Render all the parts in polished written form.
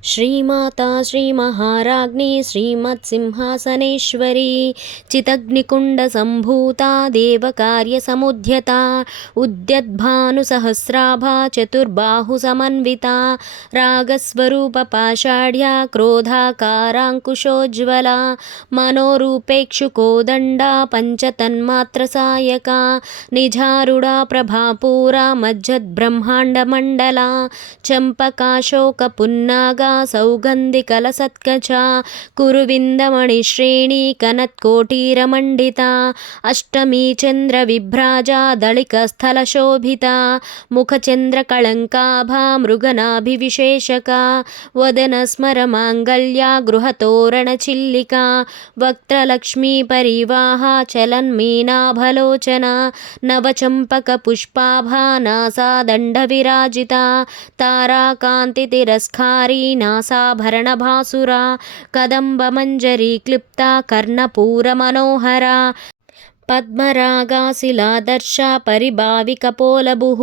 श्रीमाता श्रीमहाराज्ञी श्रीमत्सिंहासनेश्वरी चितग्निकुण्डसम्भूता देवकार्यसमुद्यता उद्यद्भानुसहस्राभा चतुर्बाहुसमन्विता रागस्वरूपपाषाढ्या क्रोधाकाराङ्कुशोज्ज्वला मनोरूपेक्षुकोदण्डा पञ्चतन्मात्रसायका निजारूढा प्रभापूरा मज्जद्ब्रह्माण्डमण्डला चम्पकाशोकपुन्नागा सौगन्धिकलसत्कचा कुरुविन्दमणिश्रेणी कनत्कोटीरमण्डिता अष्टमी चन्द्रविभ्राजा दळिकस्थलशोभिता मुखचन्द्रकळङ्काभा मृगनाभिविशेषका वदनस्मरमाङ्गल्या गृहतोरणचिल्लिका वक्त्रलक्ष्मीपरिवाहा चलन्मीनाभलोचना नवचम्पकपुष्पाभा नासादण्डविराजिता ताराकान्तितिरस्कारी नासाभरणभासुरा कदम्बमञ्जरी क्लिप्ता कर्णपूरमनोहरा पद्मरागाशिलादर्शा परिभाविकपोलभुः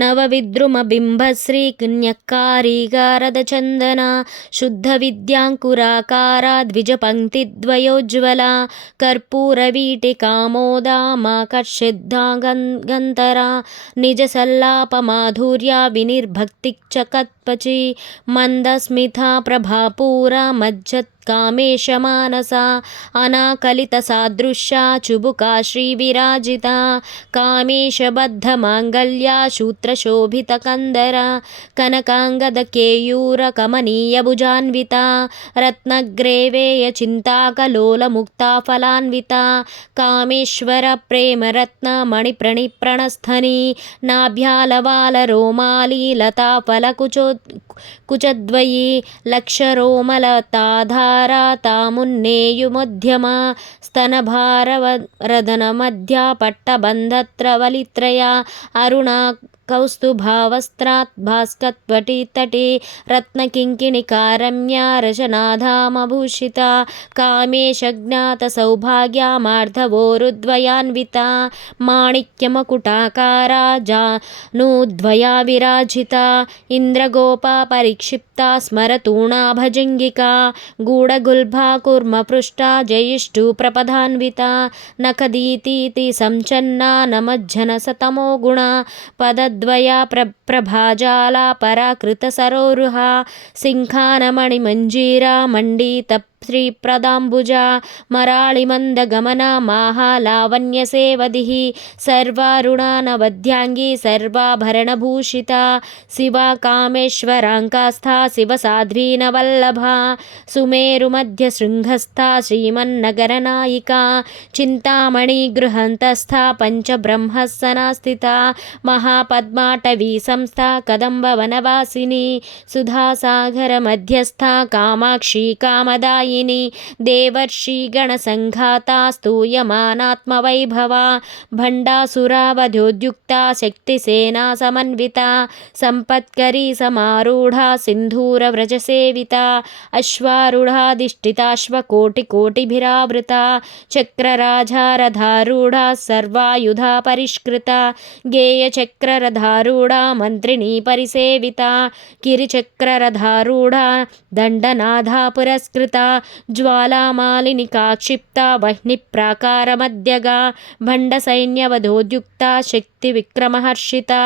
नवविद्रुमबिम्बश्रीकन्यक्कारीगारदचन्दना शुद्धविद्याङ्कुराकारा द्विजपङ्क्तिद्वयोज्ज्वला कर्पूरवीटिकामोदा माकर्षिद्धागन्तरा निजसल्लापमाधुर्या विनिर्भक्तिश्चकत्पची मन्दस्मिता प्रभापूरा मज्जत्कामेशमानसा अनाकलितसादृश्या चुबुका श्रीविराजिता कामेशबद्धमाङ्गल्या शूत्रशोभितकन्दरा कनकाङ्गदकेयूरकमनीयभुजान्विता रत्नग्रेवेयचिन्ताकलोलमुक्ताफलान्विता कामेश्वरप्रेमरत्नमणिप्रणिप्रणस्थनी नाभ्यालवालरोमाली लताफलकुचद्वयी लक्षरोमलताधारा तामुन्नेयुमध्यमा स्तनभारवरदनमध्या पट्टबन्धत्रवलित्रया अरुणा कौस्तुभावस्त्रात् भास्कत्वटितटे रत्नकिङ्किणिकारम्या रशनाधामभूषिता कामेशज्ञातसौभाग्या मार्धवोरुद्वयान्विता माणिक्यमकुटाकारा जानुद्वया विराजिता इन्द्रगोपा परिक्षिप्ता स्मरतूणाभजङ्गिका गूढगुल्भा कूर्मपृष्ठा जयिष्ठुप्रपदान्विता नखदीतीति संचन्ना नमज्जनसतमो गुणा पदद्वया प्रभाजाला पराकृतसरोरुहा सिंहानमणिमञ्जीरा मण्डित श्रीप्रदाम्बुजा मराळिमन्दगमना माहालावण्यसेवधिः सर्वारुणानवद्याङ्गी सर्वाभरणभूषिता शिवा कामेश्वराङ्कास्था शिवसाध्वीनवल्लभा सुमेरुमध्यशृङ्गस्था श्रीमन्नगरनायिका चिन्तामणिगृहन्तस्था पञ्चब्रह्मसनास्थिता महापद्माटवी संस्था कदम्बवनवासिनी सुधासागरमध्यस्था कामाक्षी कामदायिनी देवर्षिगणसङ्घाता स्तूयमानात्मवैभवा भण्डासुरावधोद्युक्ता शक्तिसेना समन्विता सम्पत्करी समारूढा सिन्धूरव्रजसेविता अश्वारूढाधिष्ठिताश्वकोटिकोटिभिरावृता चक्रराजारधारूढा सर्वायुधा परिष्कृता गेयचक्ररधारूढा मन्त्रिणी परिसेविता गिरिचक्ररधारूढा दण्डनाथा पुरस्कृता ज्वालामालिनिका क्षिप्ता वह्निप्राकारमध्यगा भण्डसैन्यवधोद्युक्ता शक्तिविक्रमहर्षिता।